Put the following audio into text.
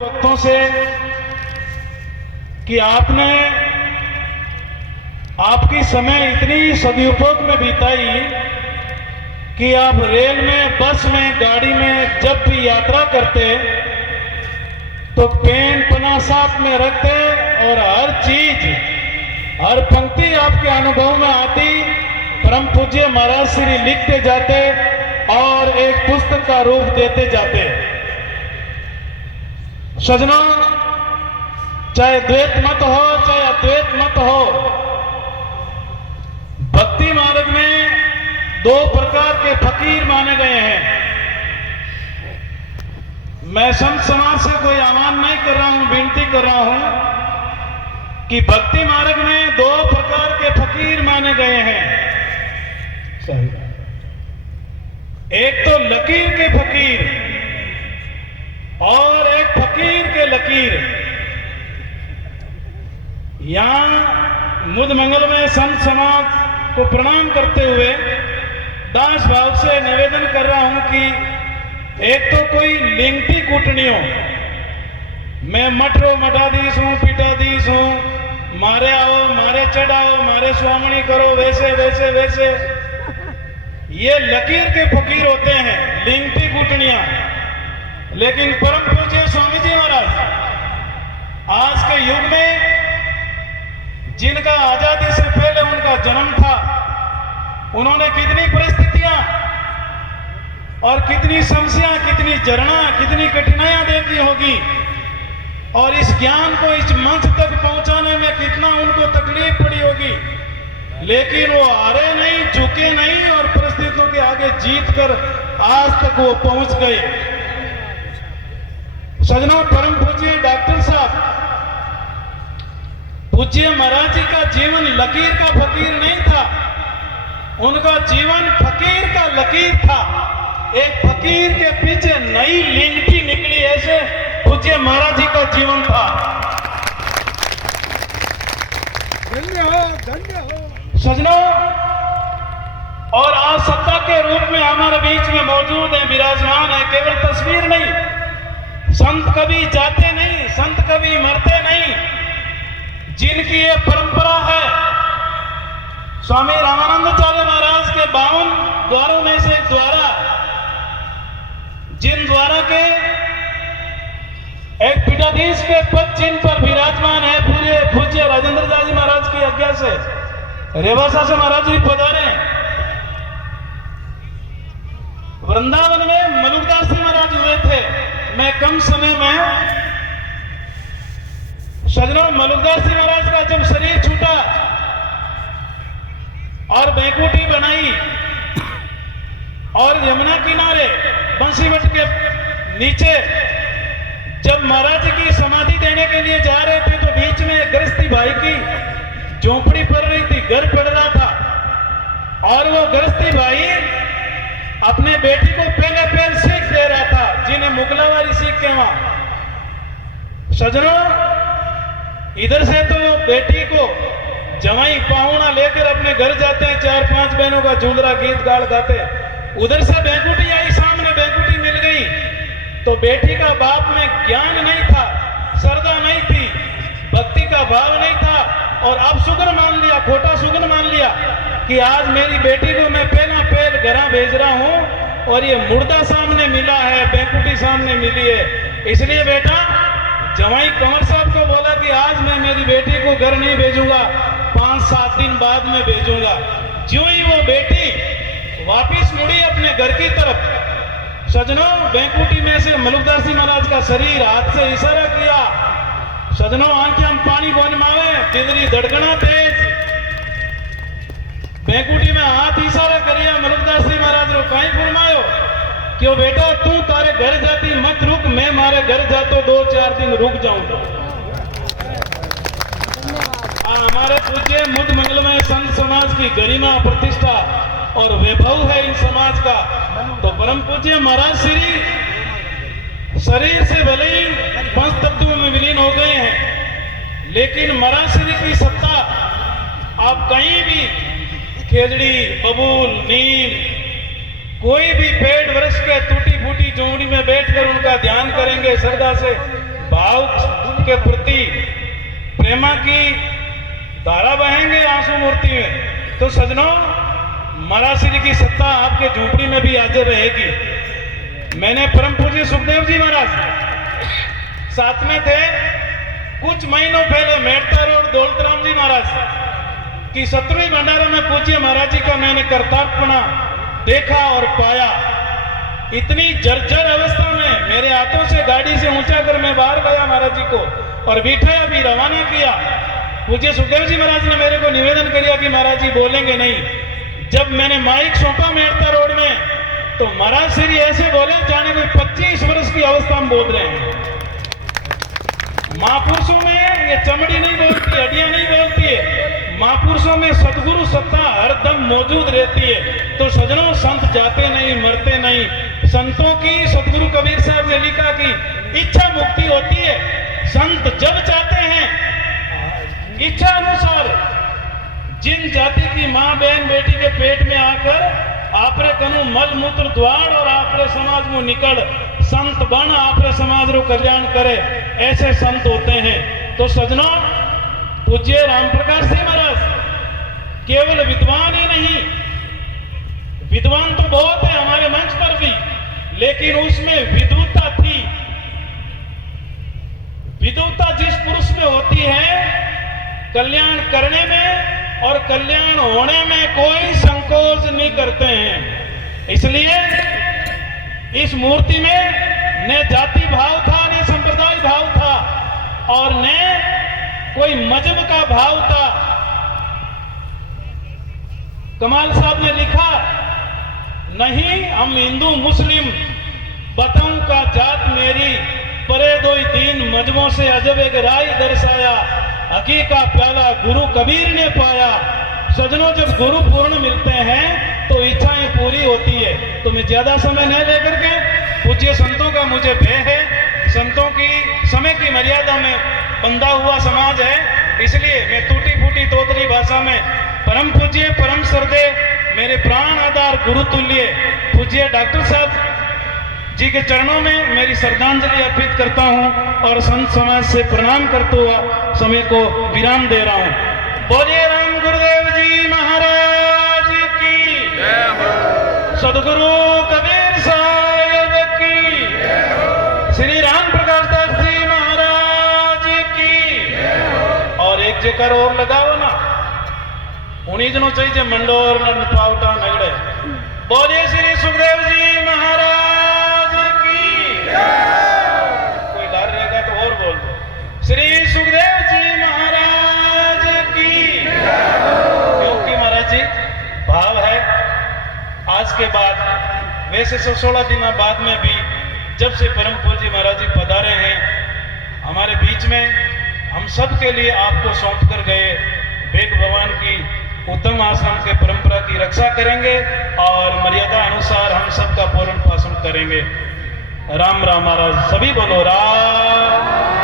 वक्तों से कि आपने आपकी समय इतनी सदुपयोग में बिताई कि आप रेल में, बस में, गाड़ी में जब भी यात्रा करते तो पेन पना साथ में रखते और हर चीज, हर पंक्ति आपके अनुभव में आती, परम पूज्य महाराज श्री लिखते जाते और एक पुस्तक का रूप देते जाते। सजनों, चाहे द्वैत मत हो चाहे अद्वैत मत हो, भक्ति मार्ग में दो प्रकार के फकीर माने गए हैं। मैं संत समाज से कोई आह्वान नहीं कर रहा हूं, विनती कर रहा हूं कि भक्ति मार्ग में दो प्रकार के फकीर माने गए हैं। एक तो लकीर के फकीर और एक फकीर के लकीर। यहां मुद मंगल में संत समाज को प्रणाम करते हुए दास भाव से निवेदन कर रहा हूं कि एक तो कोई लिंगती कूटनियों, मैं मठरो मठाधीश हूं, पीठाधीश हूं, मारे आओ, मारे चढ़ाओ, मारे स्वामणी करो, वैसे वैसे वैसे, ये लकीर के फकीर होते हैं, लिंगती कूटनियां। लेकिन परम पूज्य स्वामी जी महाराज आज के युग में, जिनका आजादी से पहले उनका जन्म था, उन्होंने कितनी परिस्थितियां और कितनी समस्या, कितनी जरना, कितनी कठिनाइयां देखी होगी, और इस ज्ञान को इस मंच तक पहुंचाने में कितना उनको तकलीफ पड़ी होगी। लेकिन वो हारे नहीं, झुके नहीं और परिस्थितियों के आगे जीत कर आज तक वो पहुंच गए। सजनों, परम पूज्य डॉक्टर साहब, पूज्य महाराज जी का जीवन लकीर का फकीर नहीं था, उनका जीवन फकीर का लकीर था। एक फकीर के पीछे नई लिंगटी निकली, ऐसे पूज्य महाराज जी का जीवन था। धन्य हो, धन्य हो। सजनों, और आज सत्ता के रूप में हमारे बीच में मौजूद है, विराजमान है। केवल तस्वीर नहीं, संत कभी जाते नहीं, संत कभी मरते नहीं, जिनकी ये परंपरा है। स्वामी रामानंदाचार्य महाराज के 52 द्वारों में से एक द्वारा, जिन द्वारा के एक पीठाधीश के पद जिन पर विराजमान है, पूरे पूज्य राजेंद्र दास जी महाराज की आज्ञा से रेवासा से महाराज जी पधारे। वृंदावन में मलुकदास जी महाराज हुए थे। मैं कम समय में, सजनों, मलुकदास जी महाराज का जब शरीर छूटा और बैकुंठी बनाई और यमुना किनारे बंसीवट के नीचे जब महाराज जी की समाधि देने के लिए जा रहे थे, तो बीच में गृहस्थी भाई की झोंपड़ी पड़ रही थी, घर पड़ रहा था, और वो गृहस्थी भाई अपने बेटी को पहले पैर सीख दे रहा था, जिन्हें मुगलावारी सीख के वहां। सजनों, इधर से तो बेटी को जवाई पाहुणा लेकर अपने घर जाते हैं, 4-5 बहनों का झूलरा गीत गाल गाते। उधर से बैकुंठी आई, सामने बैकुंठी मिल गई, तो बेटी का बाप में ज्ञान नहीं था, श्रद्धा नहीं थी, भक्ति का भाव नहीं था, और अब सुगन मान लिया, खोटा सुगन मान लिया कि आज मेरी बेटी को मैं पहला पैर घरा भेज रहा हूं, और ये मुर्दा सामने मिला है, बैकुंठी सामने मिली है। इसलिए बेटा, जवाई कंवर साहब को बोला कि आज मैं मेरी बेटी को घर नहीं भेजूंगा, 5-7 दिन बाद में भेजूंगा। ज्यों ही वो बेटी वापिस मुड़ी अपने घर की तरफ, सजनों, बैकुंठी में से मलुकदास जी महाराज का शरीर हाथ से इशारा किया। सजनों, आंखें हम पानी बनमावे, दिदरी धड़कना तेज, बैकुंठी में हाथ इशारा करिया। मलुकदास जी महाराज रो कहीं फरमायो क्यों बेटा, तू तारे घर जाती मत रुक, मैं मारे घर जातो 2-4 दिन रुक जाऊंगा। हमारे पूज्य मुद मंगल में संत समाज की गरिमा, प्रतिष्ठा और वैभव है इन समाज का। तो परम पूज्य महाराज श्री शरीर से भले ही 5 तत्वों में विलीन हो गए हैं, लेकिन महाराज श्री की सत्ता आप कहीं भी, खेजड़ी, बबूल, नीम, कोई भी पेड़ वृक्ष के टूटी फूटी झोंपड़ी में बैठकर उनका ध्यान करेंगे, श्रद्धा से भाव के प्रति प्रेमा की धारा बहेंगे आंसू मूर्ति में, तो सजनों महाराज श्री की सत्ता आपके झोपड़ी में भी हाजिर रहेगी। मैंने परम पूज्य सुखदेव जी महाराज साथ में थे, कुछ महीनों पहले मेड़ता रोड दौलतराम जी महाराज की 17वीं भंडारा में पूज्य महाराज जी का मैंने कर्तारपणा देखा और पाया। इतनी जर्जर अवस्था में मेरे हाथों से गाड़ी से ऊंचा कर मैं बाहर गया महाराज जी को और बिठाया भी, रवाना किया। पूज्य सुखदेव जी महाराज ने मेरे को निवेदन किया कि महाराज जी बोलेंगे नहीं। जब मैंने माइक सौंपा मेड़ता रोड में, तो महाराज श्री ऐसे बोले जाने कोई 25 वर्ष की अवस्था में बोल रहे हैं। महापुरुषों में ये चमड़ी नहीं बोलती, हड्डियां नहीं बोलती है, महापुरुषों में सदगुरु सत्ता हरदम मौजूद रहती है। तो सजनों, संत जाते नहीं, मरते नहीं। संतों की सदगुरु कबीर साहब ने लिखा कि इच्छा मुक्ति होती है। संत जब चाहते हैं इच्छा अनुसार, जिन जाति की माँ बहन बेटी के पेट में आकर आपरे कनु मल मूत्र द्वार और आपरे समाज में निकल संत बन आपरे समाज रो कल्याण करे, ऐसे संत होते हैं। तो सजनों, पूज्य राम प्रकाश जी महाराज केवल विद्वान ही नहीं, विद्वान तो बहुत है हमारे मंच पर भी, लेकिन उसमें विद्वता थी। विद्वता जिस पुरुष में होती है, कल्याण करने में और कल्याण होने में कोई संकोच नहीं करते हैं। इसलिए इस मूर्ति में न जाति भाव था, न संप्रदाय भाव था और न कोई मजहब का भाव था। कमाल साहब ने लिखा, नहीं हम हिंदू मुस्लिम बताऊं का जात मेरी, परे दो दीन मजमों से अजब एक राय दर्शाया, हकीका प्याला गुरु कबीर ने पाया। सजनों, जब गुरु पूर्ण मिलते हैं तो इच्छाएं पूरी होती है। तो मैं ज्यादा समय न लेकर के, पूज्य संतों का मुझे भय है, संतों की समय की मर्यादा में बंधा हुआ समाज है, इसलिए मैं टूटी फूटी तोतली भाषा में परम पूज्य परम श्रद्धे मेरे प्राण आधार गुरु तुल्य पूज्य डॉक्टर साहब जी के चरणों में मेरी श्रद्धांजलि अर्पित करता हूं और संत समाज से प्रणाम करते हुआ समय को विराम दे रहा हूं। बोलिए राम गुरुदेव जी महाराज की जय हो, सदगुरु कबीर साहब की जय हो, श्री राम प्रकाश दास जी महाराज की जय हो। और एक जयकार और लगाओ ना, उन्हीं जनों चाहिए मंडोर न पावटा नगड़े। बोलिए श्री सुखदेव जी महाराज की कोई लार रहेगा तो और बोल दो, श्री सुखदेव जी महाराज की। क्योंकि महाराज जी भाव है, आज के बाद वैसे 16 दिन बाद में भी जब से परम पूज्य महाराज जी पधारे हैं हमारे बीच में, हम सब के लिए आपको सौंप कर गए। वेग भगवान की उत्तम आश्रम के परंपरा की रक्षा करेंगे और मर्यादा अनुसार हम सबका पूर्ण भाषण करेंगे। राम राम महाराज, सभी बोलो राम।